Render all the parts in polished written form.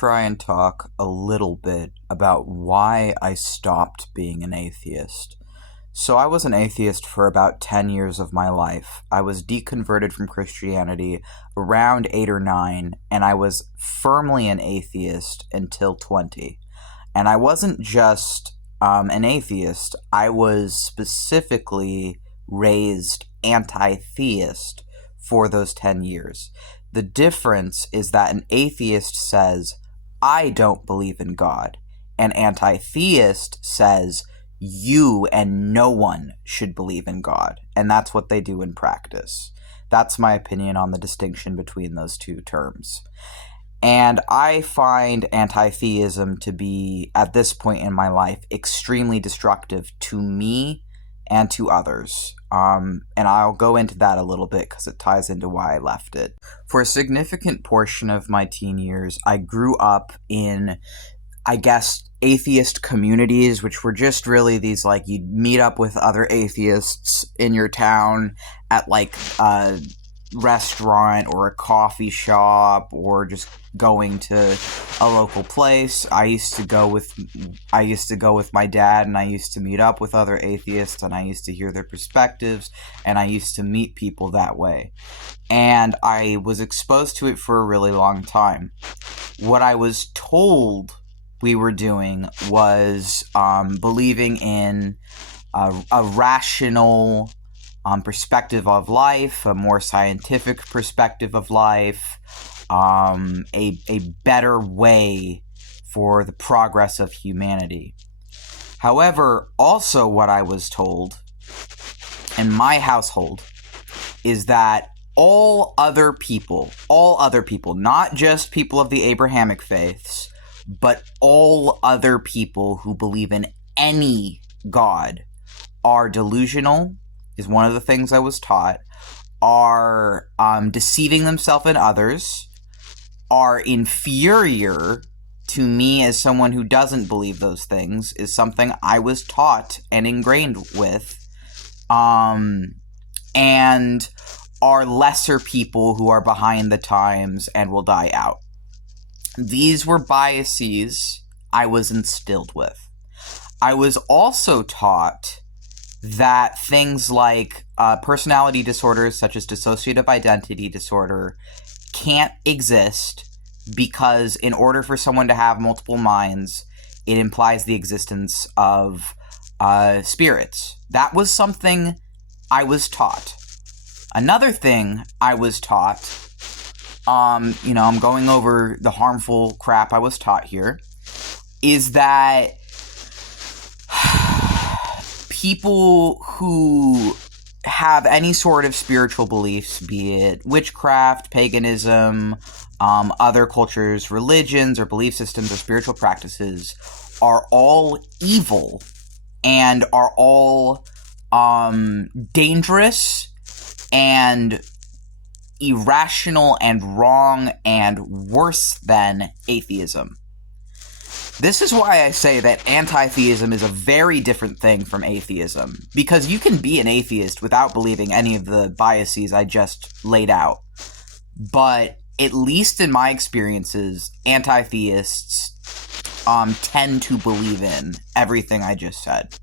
try and talk a little bit about why I stopped being an atheist. So I was an atheist for about 10 years of my life. I was deconverted from Christianity around 8 or 9, and I was firmly an atheist until 20. And I wasn't just an atheist, I was specifically raised anti-theist for those 10 years. The difference is that an atheist says, I don't believe in God. An anti-theist says, you and no one should believe in God. And that's what they do in practice. That's my opinion on the distinction between those two terms. And I find anti-theism to be, at this point in my life, extremely destructive to me and to others. And I'll go into that a little bit because it ties into why I left it. For a significant portion of my teen years, I grew up in, I guess, atheist communities, which were just really these, like, you'd meet up with other atheists in your town at, like, a restaurant or a coffee shop or just going to a local place. I used to go with my dad, and I used to meet up with other atheists, and I used to hear their perspectives, and I used to meet people that way. And I was exposed to it for a really long time. What I was told we were doing was believing in a rational perspective of life, a more scientific perspective of life, a better way for the progress of humanity. However, also what I was told in my household is that all other people, not just people of the Abrahamic faiths, but all other people who believe in any God are delusional, is one of the things I was taught, are deceiving themselves and others, are inferior to me as someone who doesn't believe those things, is something I was taught and ingrained with, and are lesser people who are behind the times and will die out. These were biases I was instilled with. I was also taught that things like personality disorders such as dissociative identity disorder can't exist because in order for someone to have multiple minds, it implies the existence of spirits. That was something I was taught. Another thing I was taught, I'm going over the harmful crap I was taught here, is that people who have any sort of spiritual beliefs, be it witchcraft, paganism, other cultures, religions, or belief systems or spiritual practices, are all evil and are all dangerous and irrational and wrong and worse than atheism. This is why I say that anti-theism is a very different thing from atheism, because you can be an atheist without believing any of the biases I just laid out. But at least in my experiences, anti-theists tend to believe in everything I just said.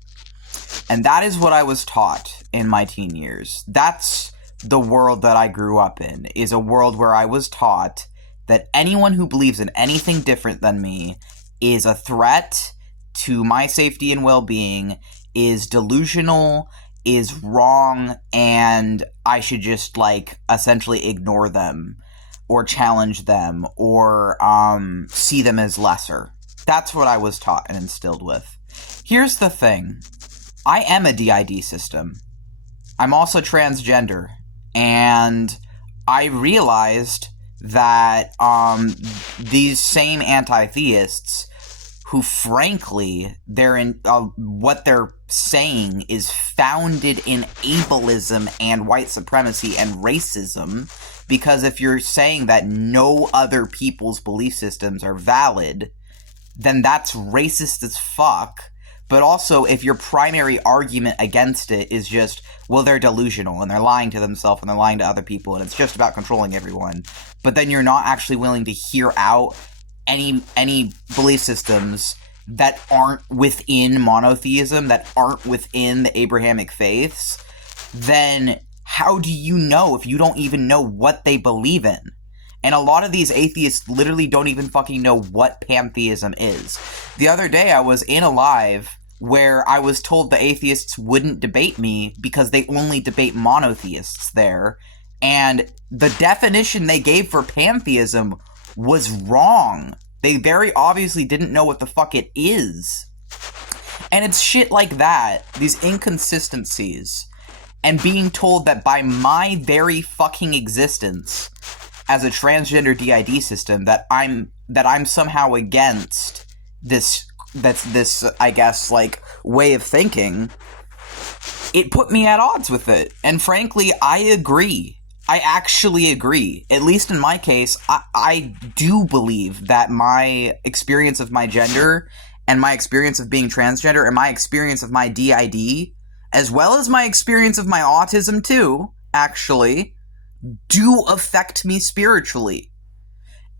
And that is what I was taught in my teen years. That's the world that I grew up in, is a world where I was taught that anyone who believes in anything different than me is a threat to my safety and well-being, is delusional, is wrong, and I should just, essentially ignore them, or challenge them, or see them as lesser. That's what I was taught and instilled with. Here's the thing. I am a DID system. I'm also transgender, and I realized that these same anti-theists, who frankly, what they're saying is founded in ableism and white supremacy and racism, because if you're saying that no other people's belief systems are valid, then that's racist as fuck. But also, if your primary argument against it is just, well, they're delusional, and they're lying to themselves, and they're lying to other people, and it's just about controlling everyone, but then you're not actually willing to hear out any belief systems that aren't within monotheism, that aren't within the Abrahamic faiths, then how do you know if you don't even know what they believe in? And a lot of these atheists literally don't even fucking know what pantheism is. The other day I was in a live where I was told the atheists wouldn't debate me because they only debate monotheists there. And the definition they gave for pantheism was wrong. They very obviously didn't know what the fuck it is. And it's shit like that, these inconsistencies, and being told that by my very fucking existence as a transgender DID system that I'm somehow against this I guess, like, way of thinking, it put me at odds with it. And frankly, I agree. I actually agree. At least in my case, I do believe that my experience of my gender and my experience of being transgender and my experience of my DID, as well as my experience of my autism too, actually, do affect me spiritually.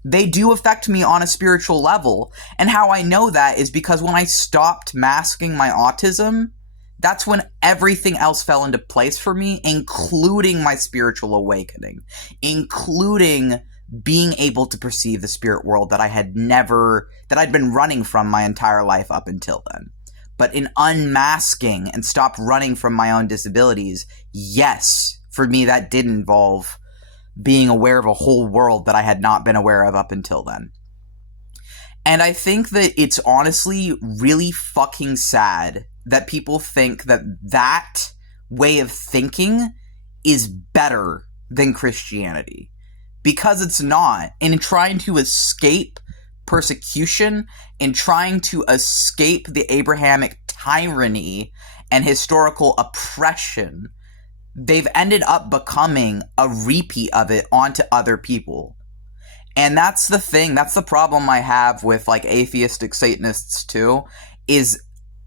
They do affect me on a spiritual level. And how I know that is because when I stopped masking my autism, that's when everything else fell into place for me, including my spiritual awakening, including being able to perceive the spirit world that I'd been running from my entire life up until then. But in unmasking and stop running from my own disabilities, yes, for me that did involve being aware of a whole world that I had not been aware of up until then. And I think that it's honestly really fucking sad that people think that that way of thinking is better than Christianity. Because it's not. And in trying to escape persecution, in trying to escape the Abrahamic tyranny and historical oppression, they've ended up becoming a repeat of it onto other people. And that's the thing, that's the problem I have with, like, atheistic Satanists too, is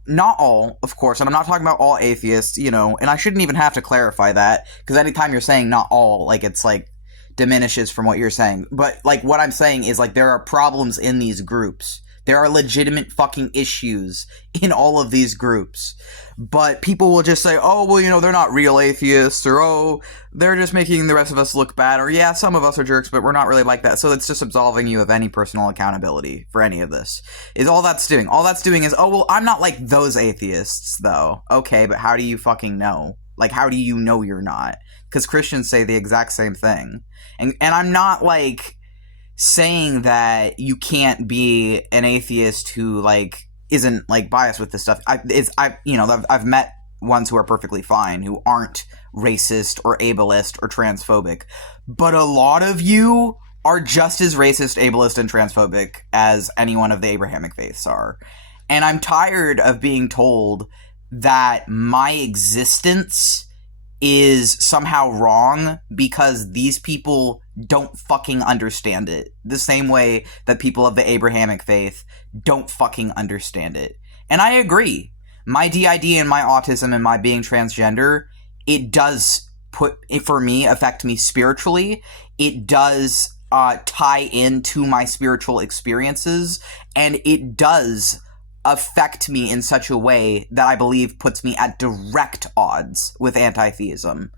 not all, of course, and I'm not talking about all atheists, you know, and I shouldn't even have to clarify that, because anytime you're saying not all, like, it's, like, diminishes from what you're saying. But, like, what I'm saying is, like, there are problems in these groups. There are legitimate fucking issues in all of these groups. But people will just say, oh, well, you know, they're not real atheists, or, oh, they're just making the rest of us look bad, or, yeah, some of us are jerks, but we're not really like that. So it's just absolving you of any personal accountability for any of this. Is all that's doing. All that's doing is, oh, well, I'm not like those atheists, though. Okay, but how do you fucking know? Like, how do you know you're not? Because Christians say the exact same thing. And I'm not, like, saying that you can't be an atheist who, like, isn't, like, biased with this stuff. I've met ones who are perfectly fine, who aren't racist or ableist or transphobic. But a lot of you are just as racist, ableist, and transphobic as any one of the Abrahamic faiths are. And I'm tired of being told that my existence is somehow wrong because these people don't fucking understand it. The same way that people of the Abrahamic faith don't fucking understand it. And I agree. My DID and my autism and my being transgender, it does affect me spiritually. It does tie into my spiritual experiences, and it does affect me in such a way that I believe puts me at direct odds with anti-theism.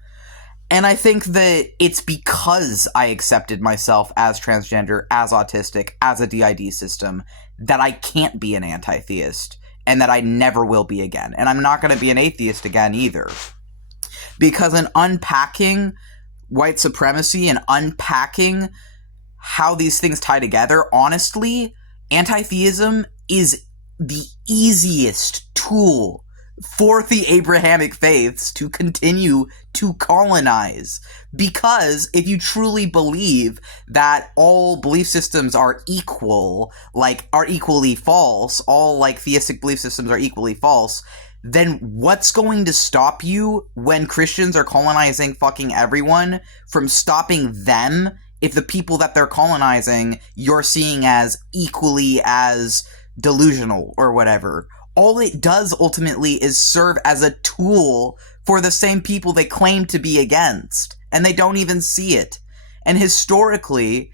And I think that it's because I accepted myself as transgender, as autistic, as a DID system, that I can't be an anti-theist, and that I never will be again. And I'm not going to be an atheist again either. Because in unpacking white supremacy and unpacking how these things tie together, honestly, anti-theism is the easiest tool for the Abrahamic faiths to continue to colonize. Because if you truly believe that all belief systems are equal, like, are equally false, all, like, theistic belief systems are equally false, then what's going to stop you when Christians are colonizing fucking everyone from stopping them if the people that they're colonizing you're seeing as equally as delusional or whatever? All it does ultimately is serve as a tool for the same people they claim to be against, and they don't even see it. And historically,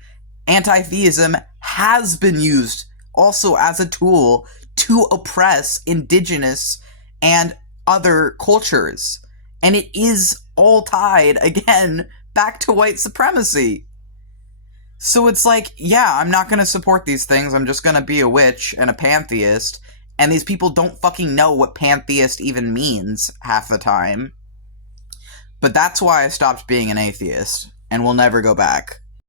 anti-theism has been used also as a tool to oppress indigenous and other cultures. And it is all tied, again, back to white supremacy. So it's like, yeah, I'm not going to support these things. I'm just going to be a witch and a pantheist. And these people don't fucking know what pantheist even means half the time. But that's why I stopped being an atheist, and will never go back.